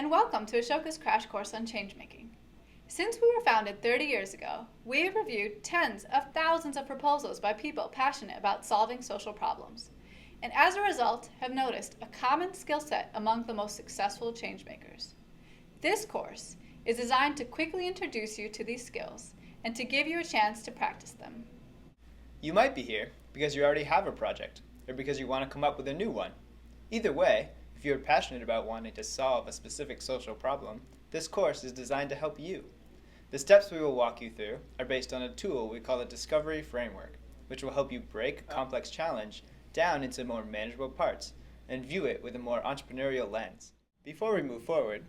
and welcome to Ashoka's crash course on changemaking. Since we were founded 30 years ago, we have reviewed tens of thousands of proposals by people passionate about solving social problems, and as a result have noticed a common skill set among the most successful changemakers. This course is designed to quickly introduce you to these skills and to give you a chance to practice them. You might be here because you already have a project, or because you want to come up with a new one. Either way, if you are passionate about wanting to solve a specific social problem, this course is designed to help you. The steps we will walk you through are based on a tool we call a discovery framework, which will help you break a complex challenge down into more manageable parts and view it with a more entrepreneurial lens. Before we move forward,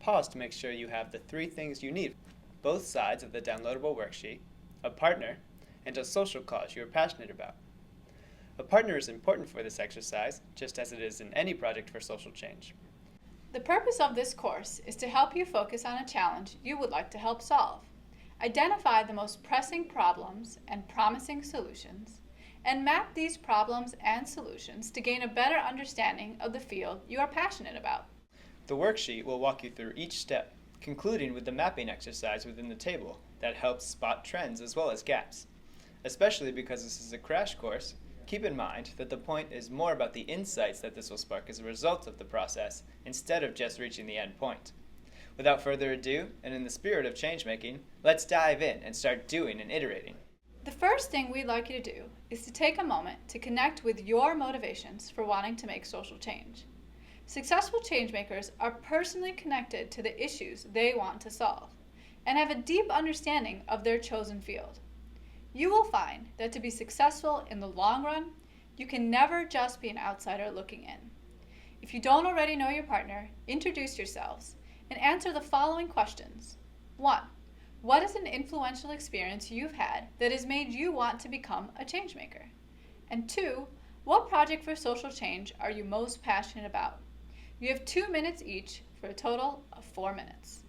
pause to make sure you have the 3 things you need: both sides of the downloadable worksheet, a partner, and a social cause you are passionate about. A partner is important for this exercise, just as it is in any project for social change. The purpose of this course is to help you focus on a challenge you would like to help solve, identify the most pressing problems and promising solutions, and map these problems and solutions to gain a better understanding of the field you are passionate about. The worksheet will walk you through each step, concluding with the mapping exercise within the table that helps spot trends as well as gaps. Especially because this is a crash course, keep in mind that the point is more about the insights that this will spark as a result of the process, instead of just reaching the end point. Without further ado, and in the spirit of changemaking, let's dive in and start doing and iterating. The first thing we'd like you to do is to take a moment to connect with your motivations for wanting to make social change. Successful changemakers are personally connected to the issues they want to solve and have a deep understanding of their chosen field. You will find that to be successful in the long run, you can never just be an outsider looking in. If you don't already know your partner, introduce yourselves and answer the following questions. 1. What is an influential experience you've had that has made you want to become a changemaker? And 2. What project for social change are you most passionate about? You have 2 minutes each for a total of 4 minutes.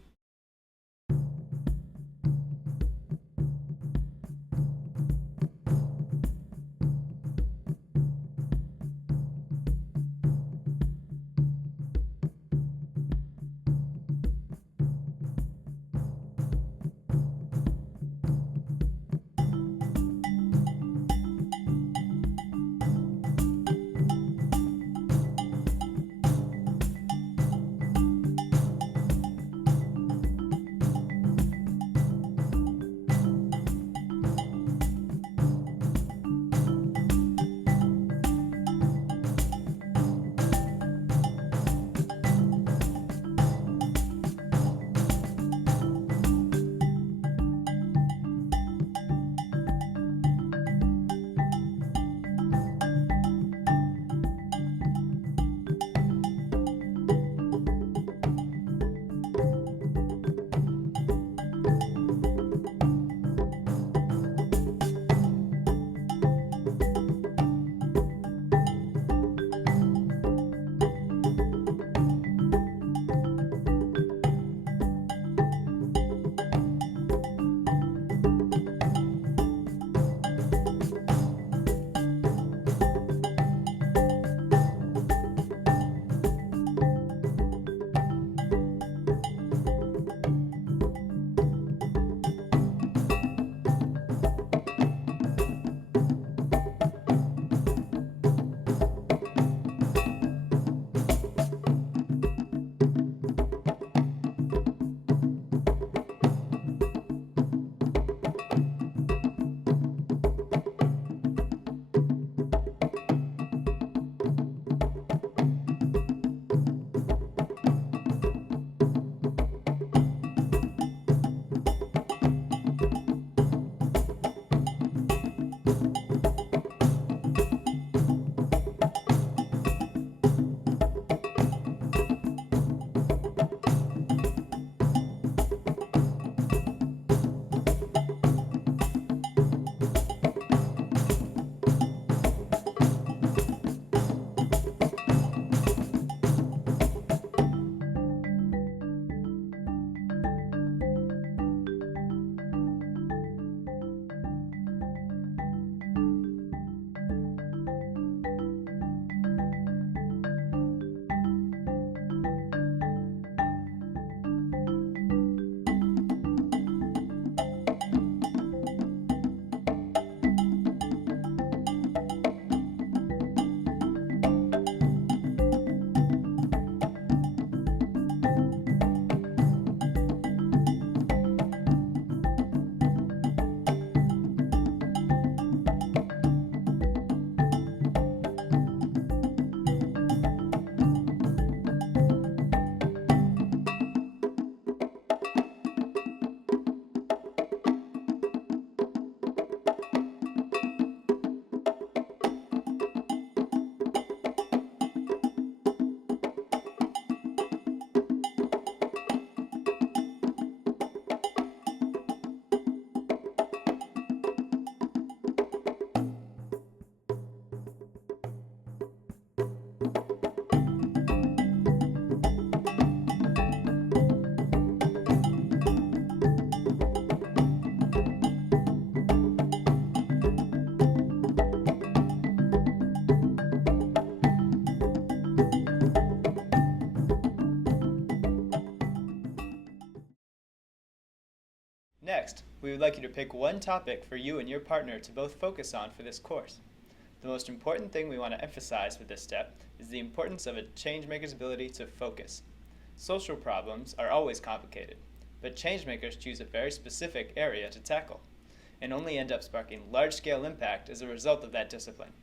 Next, we would like you to pick one topic for you and your partner to both focus on for this course. The most important thing we want to emphasize with this step is the importance of a changemaker's ability to focus. Social problems are always complicated, but changemakers choose a very specific area to tackle, and only end up sparking large-scale impact as a result of that discipline.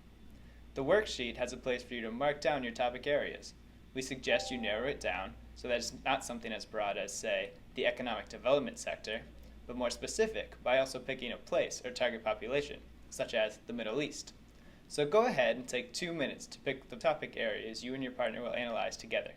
The worksheet has a place for you to mark down your topic areas. We suggest you narrow it down so that it's not something as broad as, say, the economic development sector, but more specific by also picking a place or target population, such as the Middle East. So go ahead and take 2 minutes to pick the topic areas you and your partner will analyze together.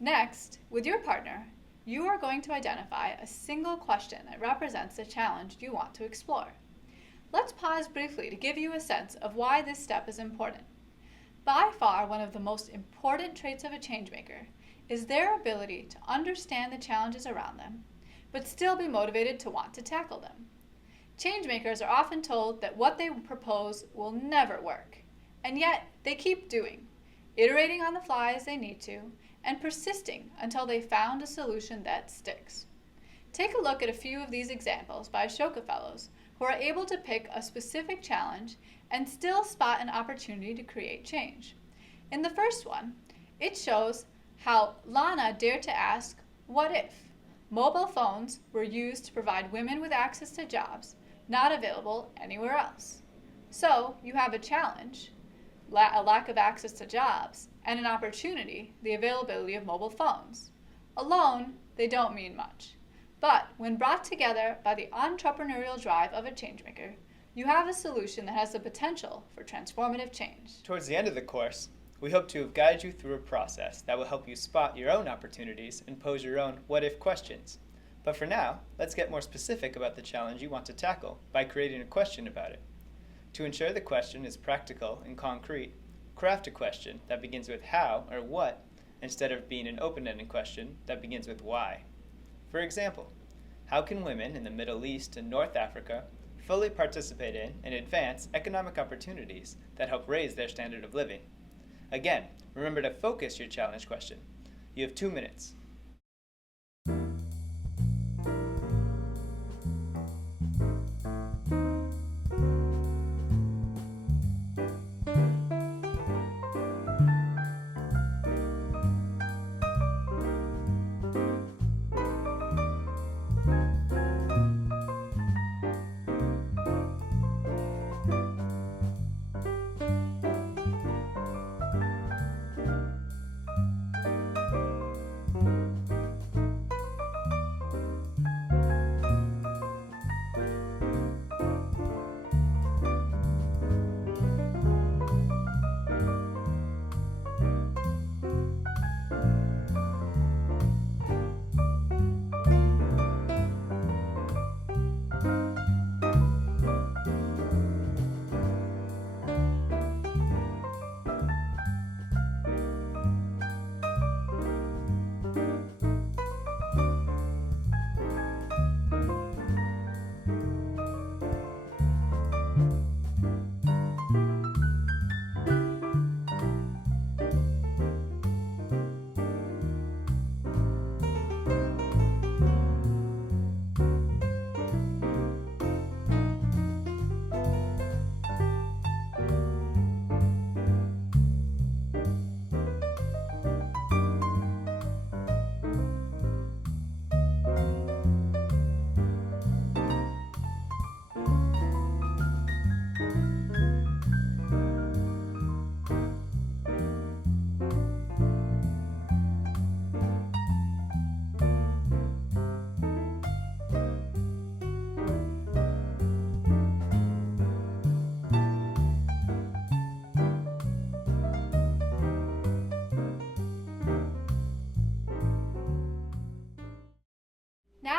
Next, with your partner, you are going to identify a single question that represents the challenge you want to explore. Let's pause briefly to give you a sense of why this step is important. By far, one of the most important traits of a changemaker is their ability to understand the challenges around them, but still be motivated to want to tackle them. Changemakers are often told that what they propose will never work, and yet they keep doing, iterating on the fly as they need to, and persisting until they found a solution that sticks. Take a look at a few of these examples by Ashoka fellows who are able to pick a specific challenge and still spot an opportunity to create change. In the first one, it shows how Lana dared to ask, what if mobile phones were used to provide women with access to jobs not available anywhere else? So you have a challenge, a lack of access to jobs, and an opportunity, the availability of mobile phones. Alone, they don't mean much. But when brought together by the entrepreneurial drive of a changemaker, you have a solution that has the potential for transformative change. Towards the end of the course, we hope to have guided you through a process that will help you spot your own opportunities and pose your own what-if questions. But for now, let's get more specific about the challenge you want to tackle by creating a question about it. To ensure the question is practical and concrete, craft a question that begins with how or what instead of being an open-ended question that begins with why. For example, how can women in the Middle East and North Africa fully participate in and advance economic opportunities that help raise their standard of living? Again, remember to focus your challenge question. You have 2 minutes.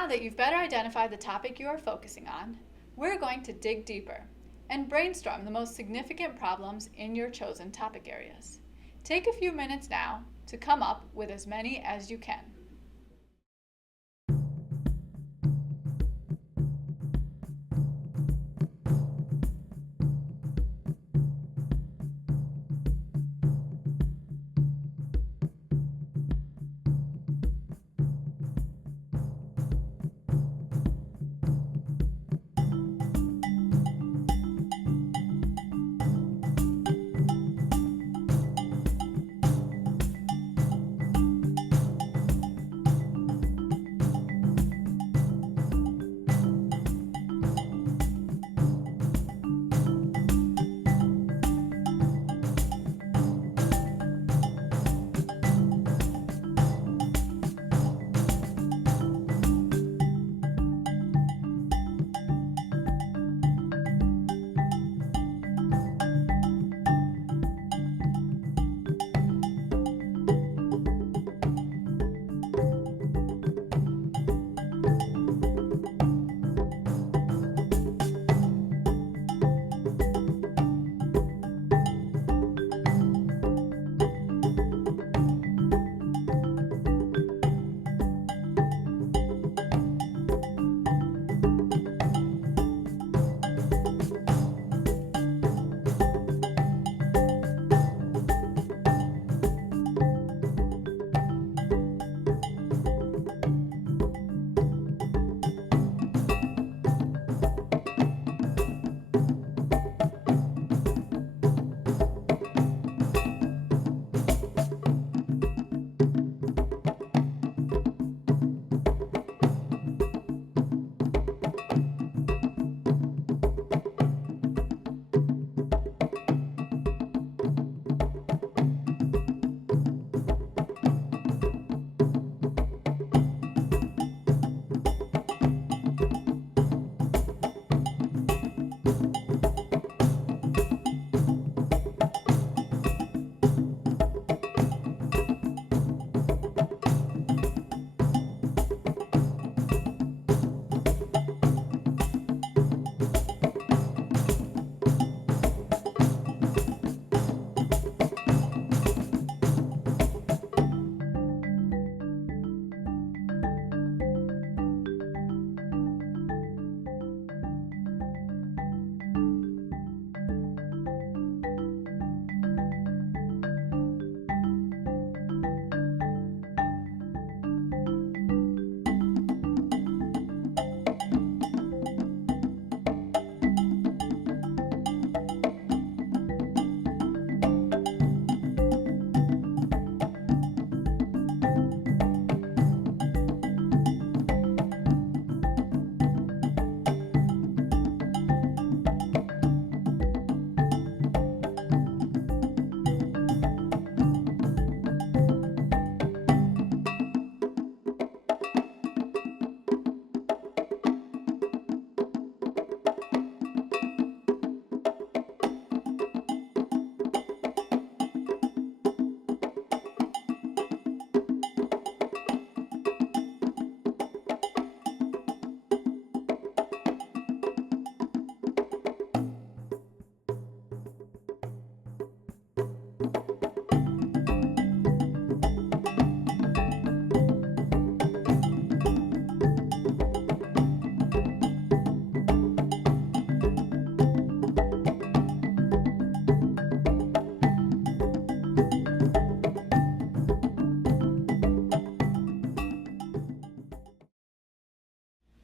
Now that you've better identified the topic you are focusing on, we're going to dig deeper and brainstorm the most significant problems in your chosen topic areas. Take a few minutes now to come up with as many as you can.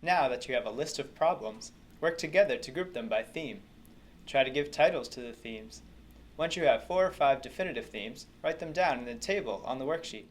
Now that you have a list of problems, work together to group them by theme. Try to give titles to the themes. Once you have 4 or 5 definitive themes, write them down in the table on the worksheet.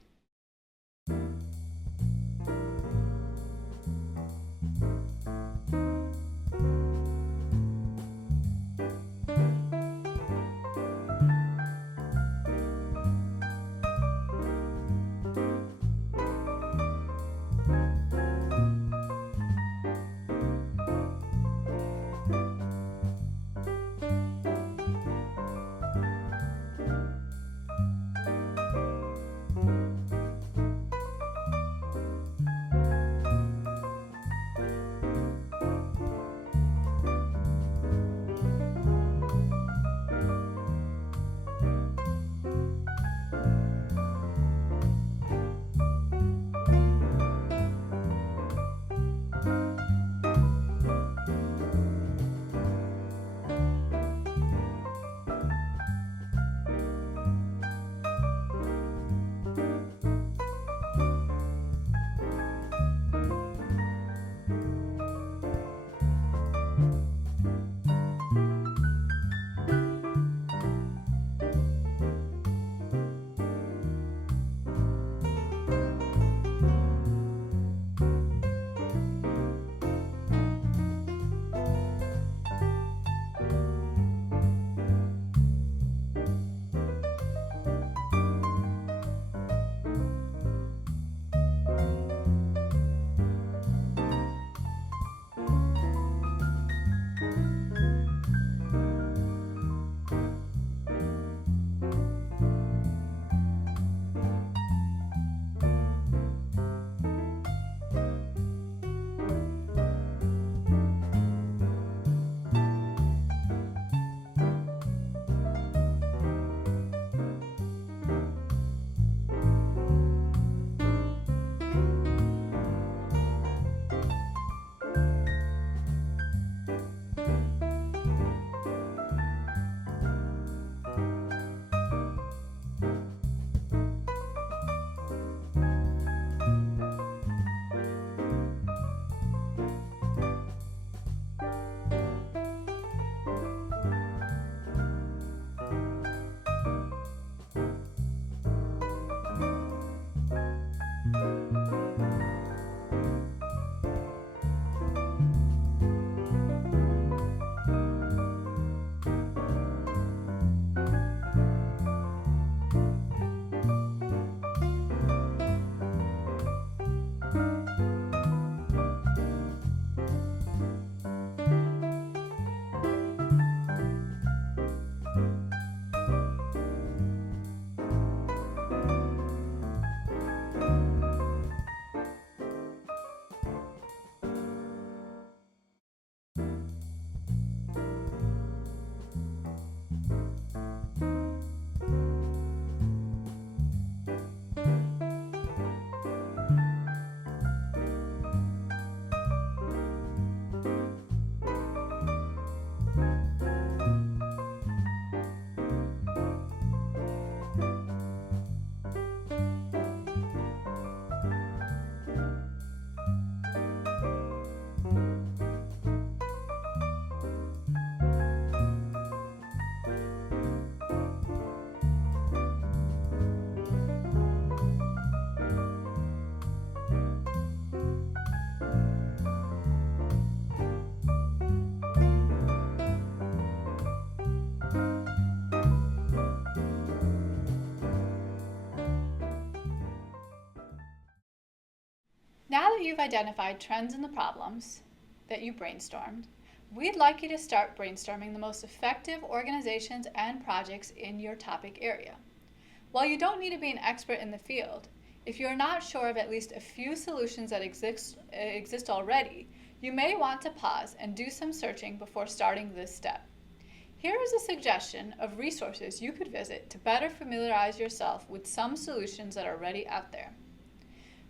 that you've identified trends in the problems that you brainstormed, we'd like you to start brainstorming the most effective organizations and projects in your topic area. While you don't need to be an expert in the field, if you're not sure of at least a few solutions that exist already, you may want to pause and do some searching before starting this step. Here is a suggestion of resources you could visit to better familiarize yourself with some solutions that are already out there.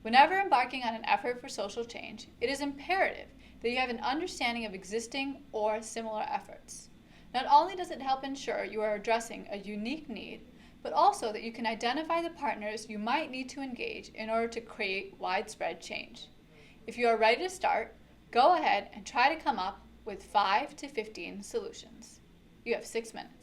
Whenever embarking on an effort for social change, it is imperative that you have an understanding of existing or similar efforts. Not only does it help ensure you are addressing a unique need, but also that you can identify the partners you might need to engage in order to create widespread change. If you are ready to start, go ahead and try to come up with 5 to 15 solutions. You have 6 minutes.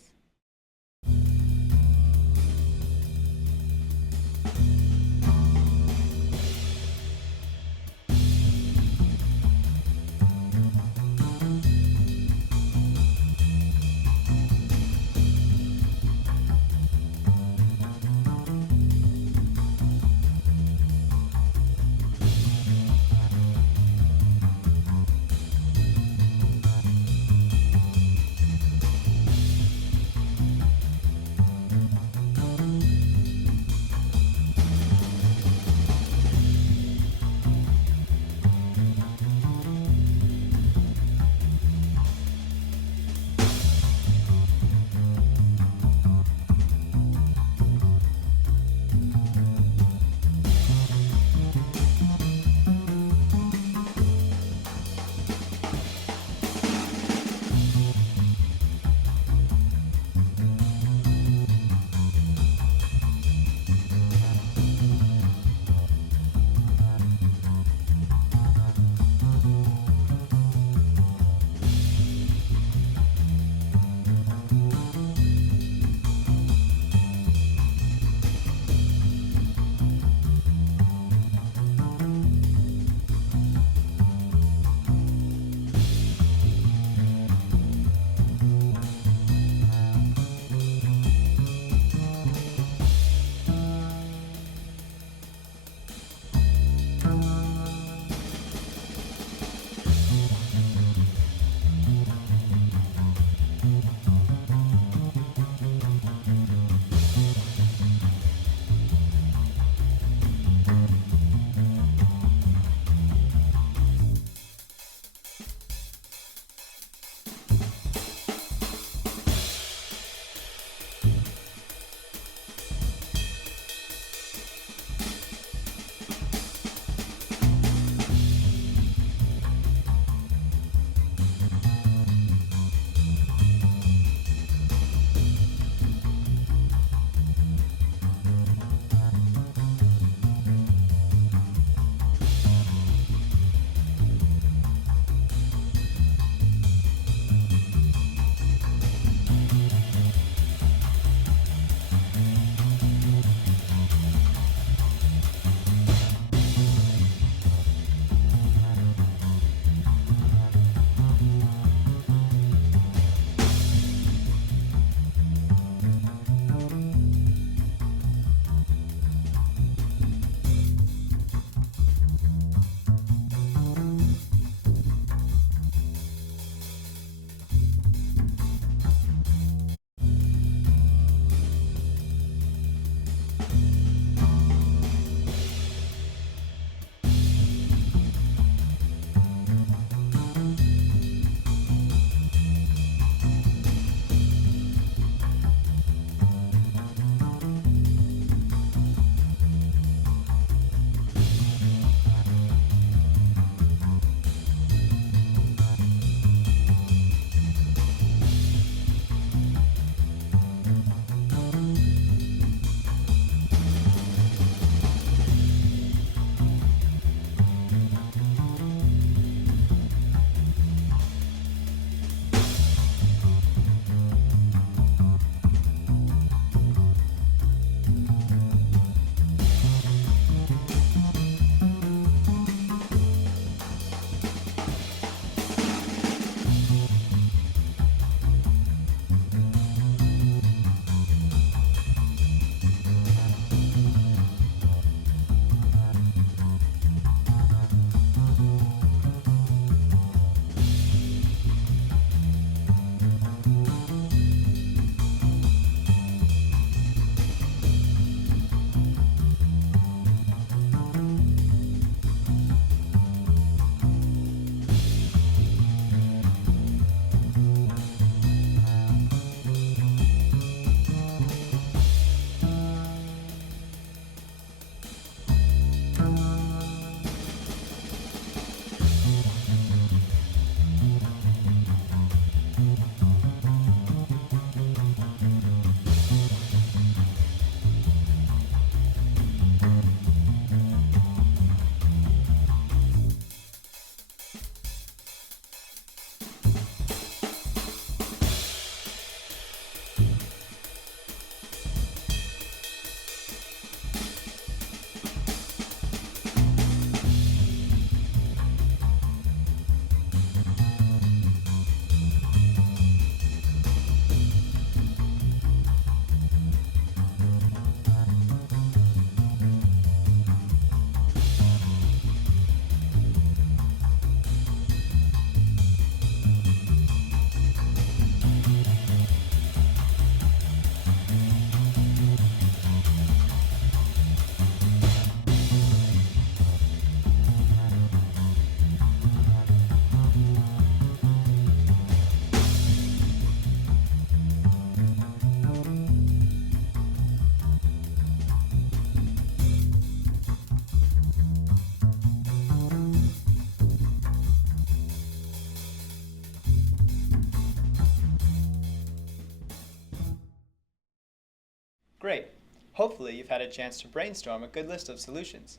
Great. Hopefully you've had a chance to brainstorm a good list of solutions.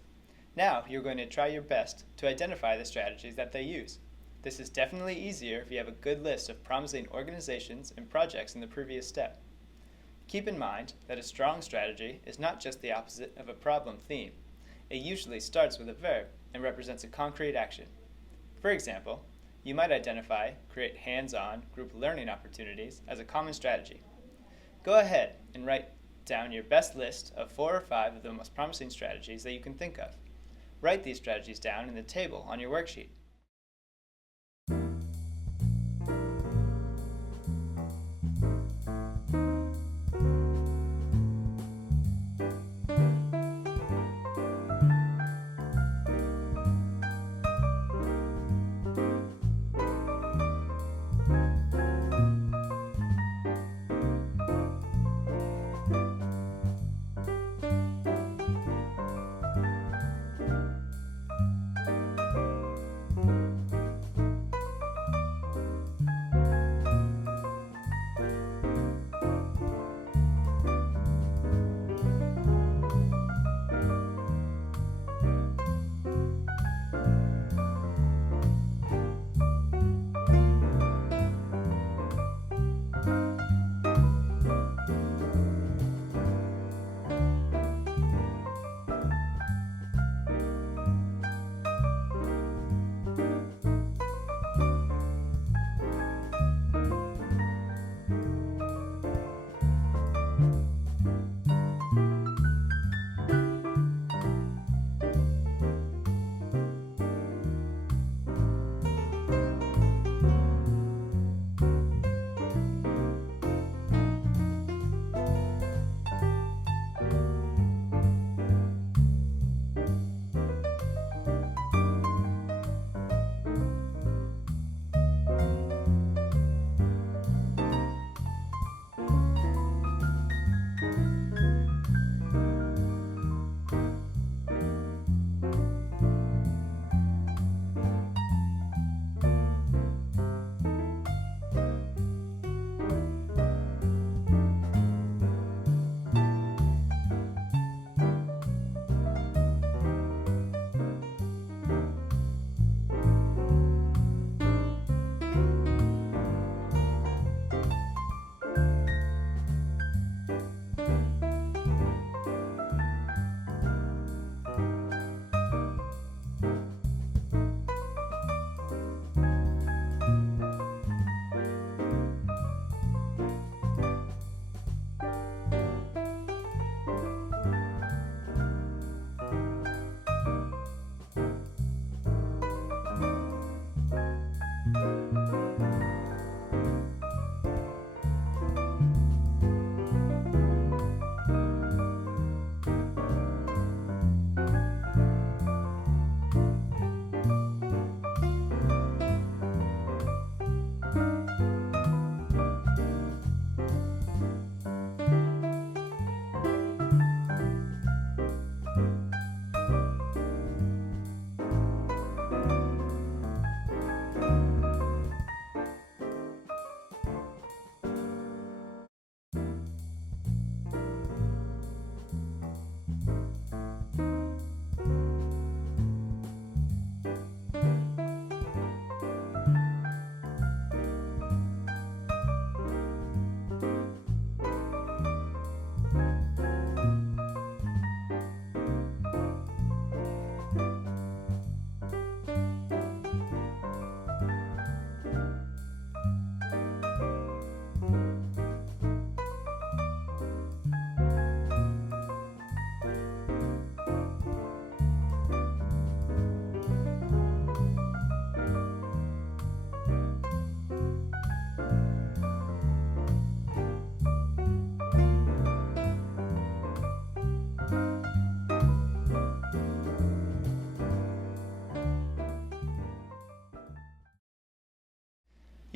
Now you're going to try your best to identify the strategies that they use. This is definitely easier if you have a good list of promising organizations and projects in the previous step. Keep in mind that a strong strategy is not just the opposite of a problem theme. It usually starts with a verb and represents a concrete action. For example, you might identify create hands-on group learning opportunities as a common strategy. Go ahead and write down your best list of 4 or 5 of the most promising strategies that you can think of. Write these strategies down in the table on your worksheet.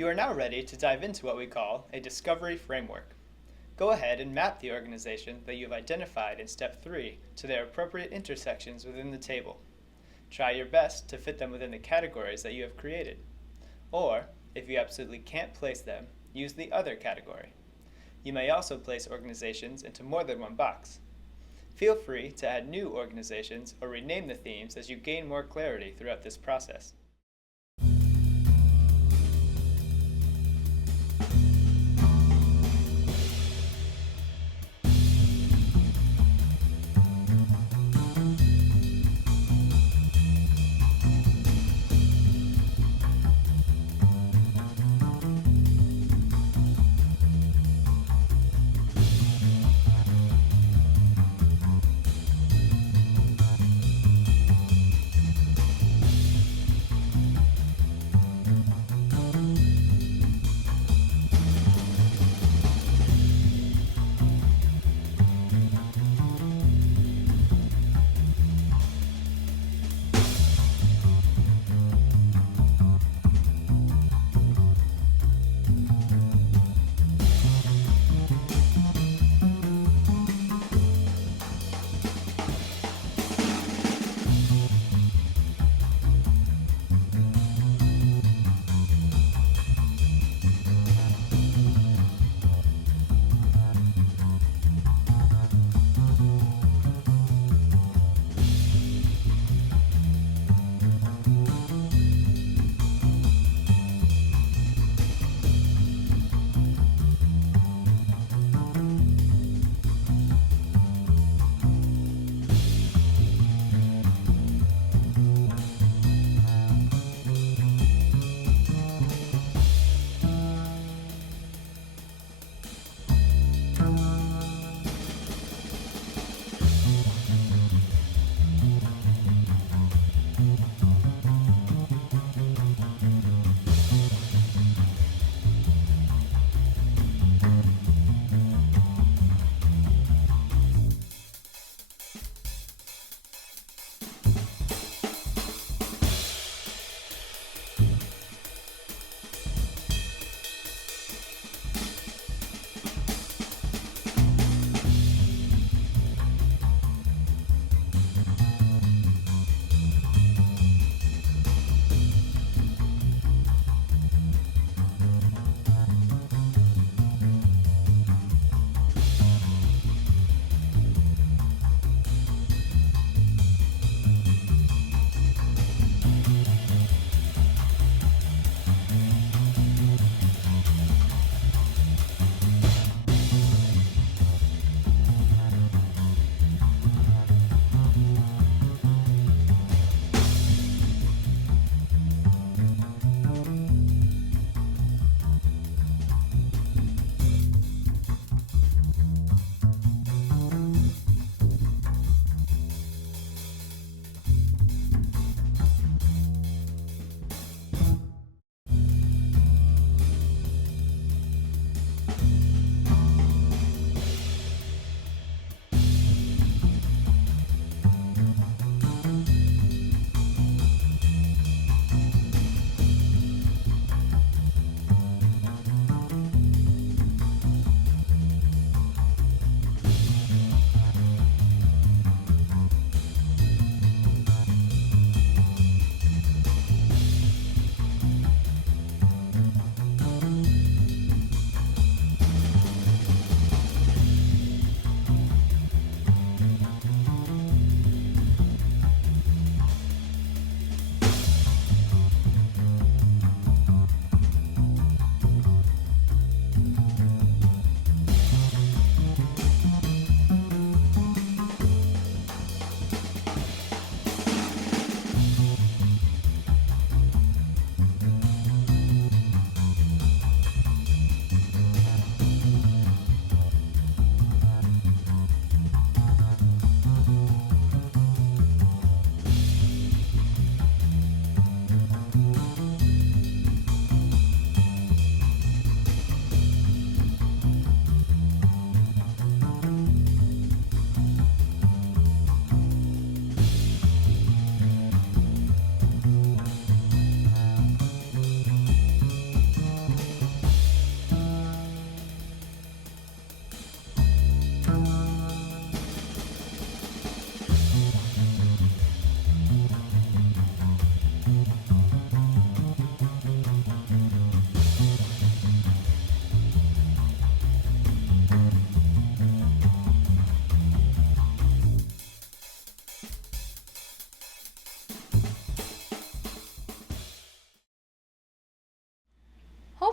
You are now ready to dive into what we call a discovery framework. Go ahead and map the organization that you have identified in Step 3 to their appropriate intersections within the table. Try your best to fit them within the categories that you have created. Or, if you absolutely can't place them, use the Other category. You may also place organizations into more than one box. Feel free to add new organizations or rename the themes as you gain more clarity throughout this process.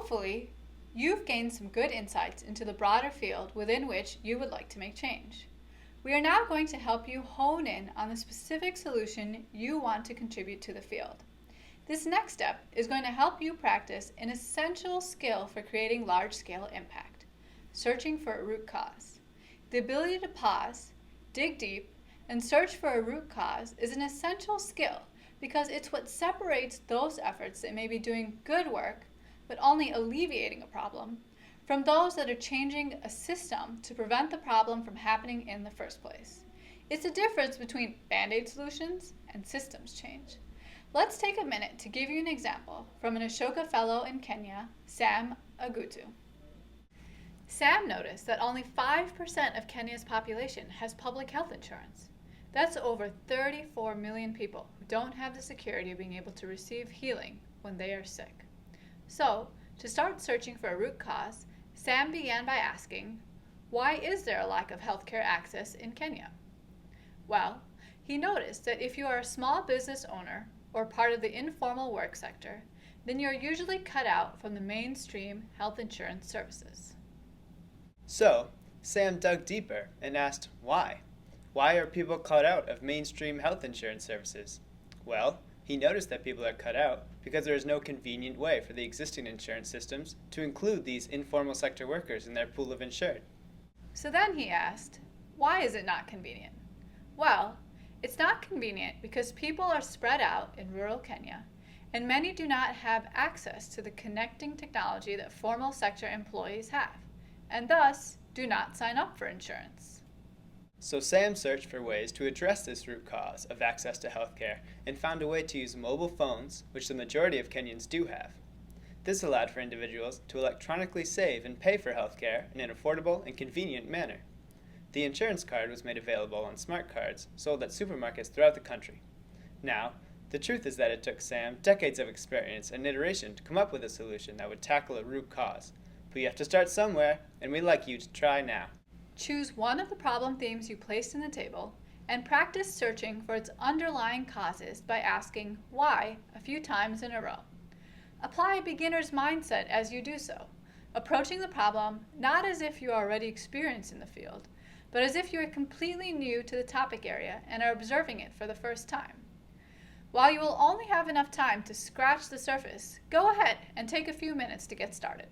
Hopefully, you've gained some good insights into the broader field within which you would like to make change. We are now going to help you hone in on the specific solution you want to contribute to the field. This next step is going to help you practice an essential skill for creating large-scale impact: searching for a root cause. The ability to pause, dig deep, and search for a root cause is an essential skill because it's what separates those efforts that may be doing good work but only alleviating a problem from those that are changing a system to prevent the problem from happening in the first place. It's a difference between band-aid solutions and systems change. Let's take a minute to give you an example from an Ashoka fellow in Kenya, Sam Agutu. Sam noticed that only 5% of Kenya's population has public health insurance. That's over 34 million people who don't have the security of being able to receive healing when they are sick. So, to start searching for a root cause, Sam began by asking, why is there a lack of healthcare access in Kenya? Well, he noticed that if you are a small business owner or part of the informal work sector, then you're usually cut out from the mainstream health insurance services. So, Sam dug deeper and asked why. Why are people cut out of mainstream health insurance services? Well, he noticed that people are cut out because there is no convenient way for the existing insurance systems to include these informal sector workers in their pool of insured. So then he asked, why is it not convenient? Well, it's not convenient because people are spread out in rural Kenya, and many do not have access to the connecting technology that formal sector employees have, and thus do not sign up for insurance. So Sam searched for ways to address this root cause of access to healthcare and found a way to use mobile phones, which the majority of Kenyans do have. This allowed for individuals to electronically save and pay for healthcare in an affordable and convenient manner. The insurance card was made available on smart cards sold at supermarkets throughout the country. Now, the truth is that it took Sam decades of experience and iteration to come up with a solution that would tackle a root cause. But you have to start somewhere, and we'd like you to try now. Choose one of the problem themes you placed in the table and practice searching for its underlying causes by asking why a few times in a row. Apply a beginner's mindset as you do so, approaching the problem not as if you are already experienced in the field, but as if you are completely new to the topic area and are observing it for the first time. While you will only have enough time to scratch the surface, go ahead and take a few minutes to get started.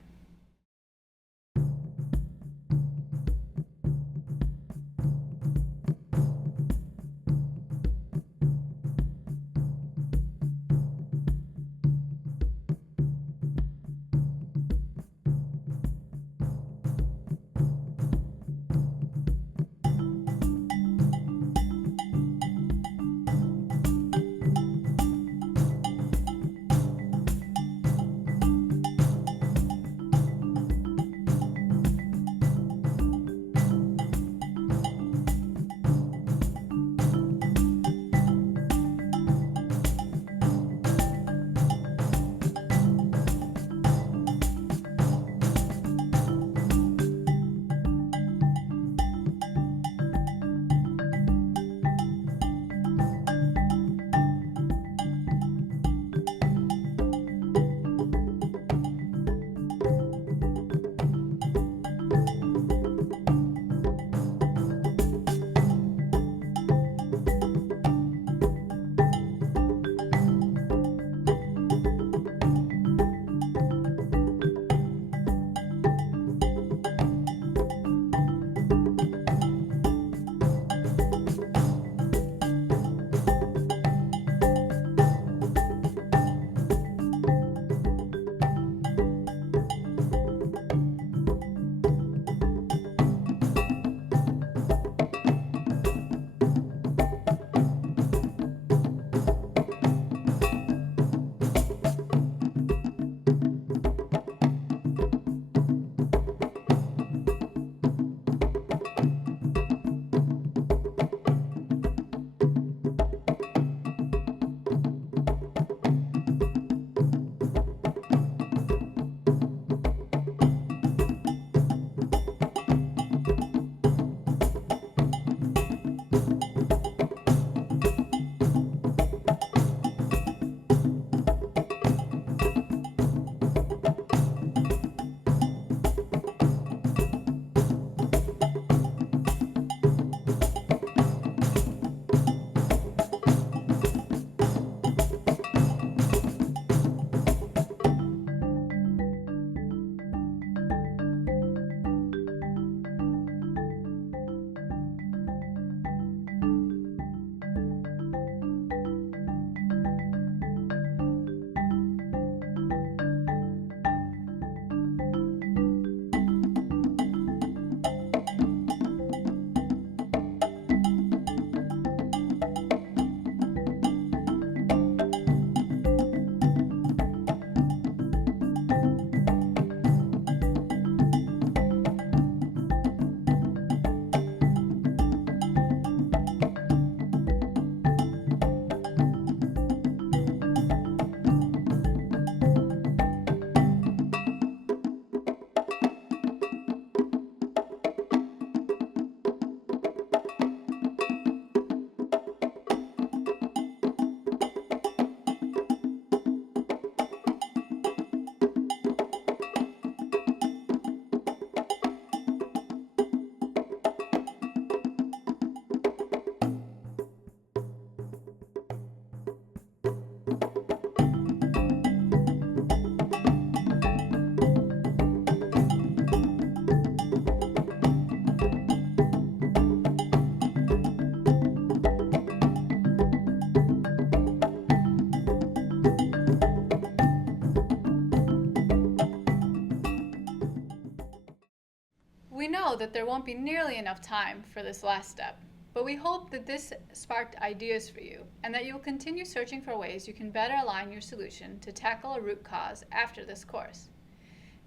know that there won't be nearly enough time for this last step, but we hope that this sparked ideas for you and that you'll continue searching for ways you can better align your solution to tackle a root cause after this course.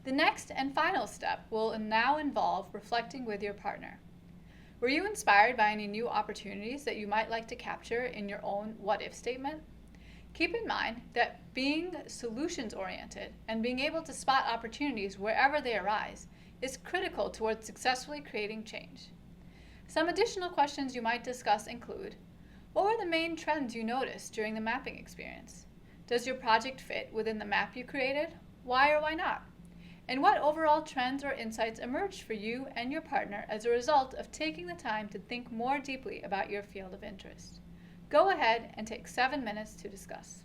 The next and final step will now involve reflecting with your partner. Were you inspired by any new opportunities that you might like to capture in your own what-if statement? Keep in mind that being solutions-oriented and being able to spot opportunities wherever they arise is critical towards successfully creating change. Some additional questions you might discuss include: what were the main trends you noticed during the mapping experience? Does your project fit within the map you created? Why or why not? And what overall trends or insights emerged for you and your partner as a result of taking the time to think more deeply about your field of interest? Go ahead and take 7 minutes to discuss.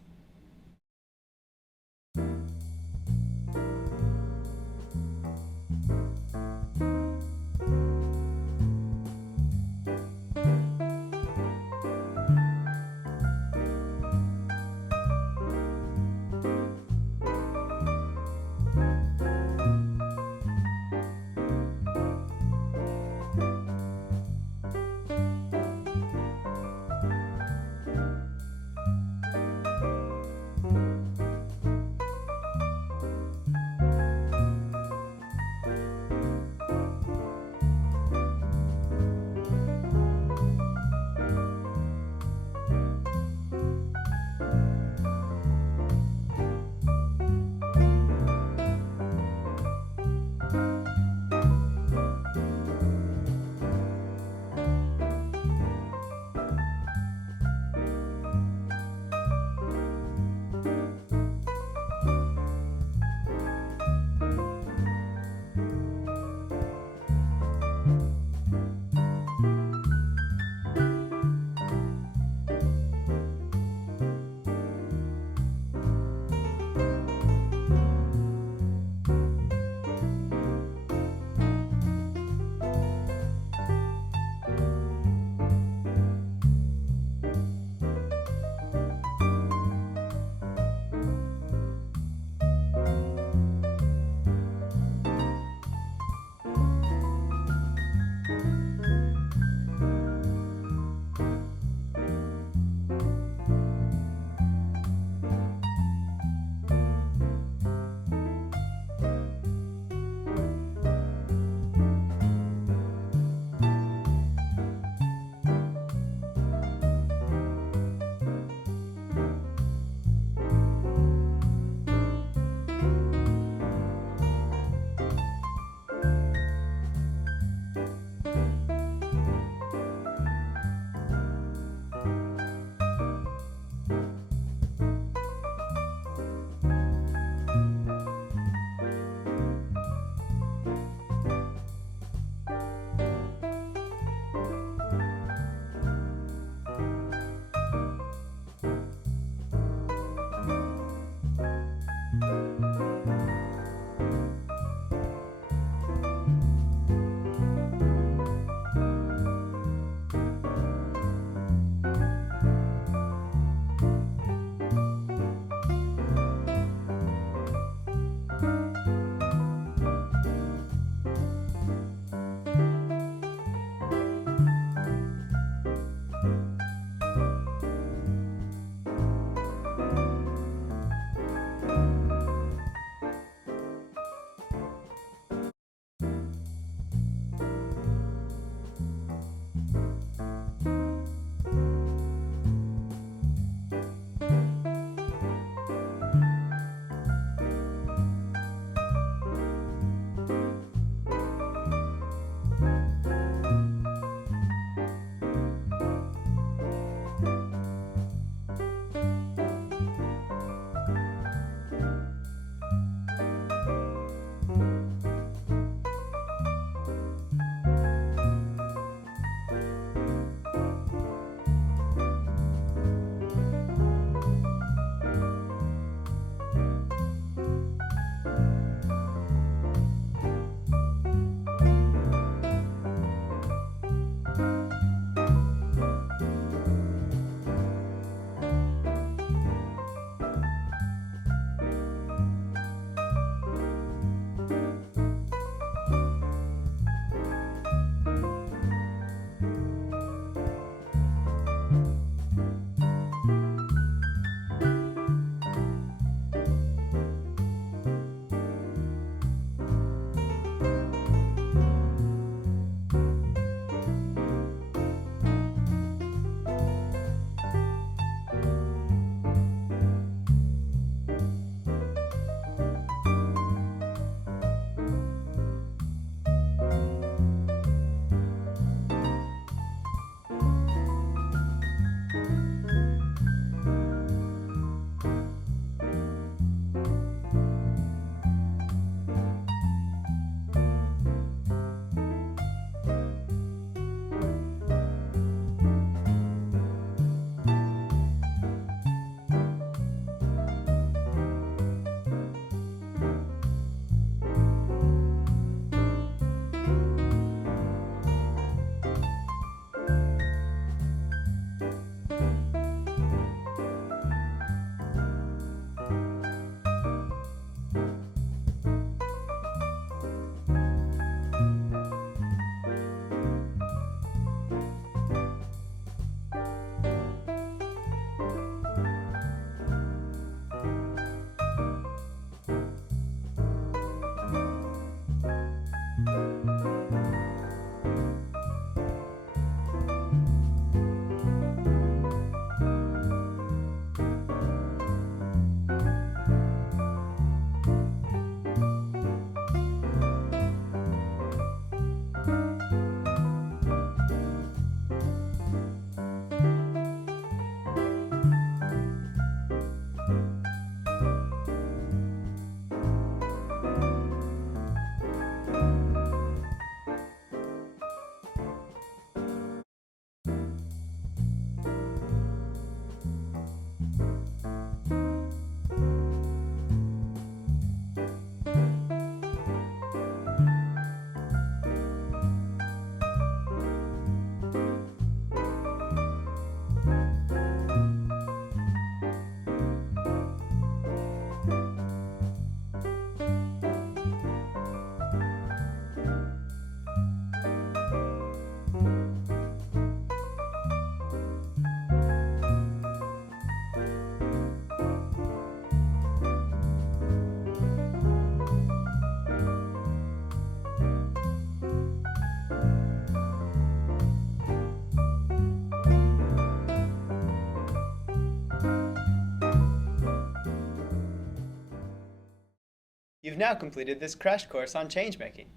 You've now completed this crash course on changemaking.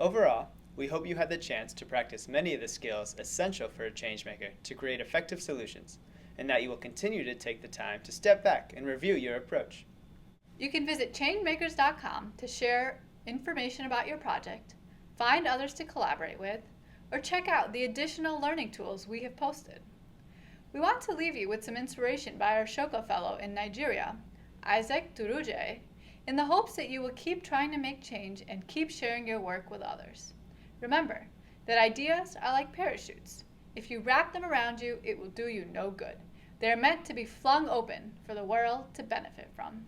Overall, we hope you had the chance to practice many of the skills essential for a changemaker to create effective solutions, and that you will continue to take the time to step back and review your approach. You can visit changemakers.com to share information about your project, find others to collaborate with, or check out the additional learning tools we have posted. We want to leave you with some inspiration by our Ashoka Fellow in Nigeria, Isaac Duruje, in the hopes that you will keep trying to make change and keep sharing your work with others. Remember that ideas are like parachutes. If you wrap them around you, it will do you no good. They are meant to be flung open for the world to benefit from.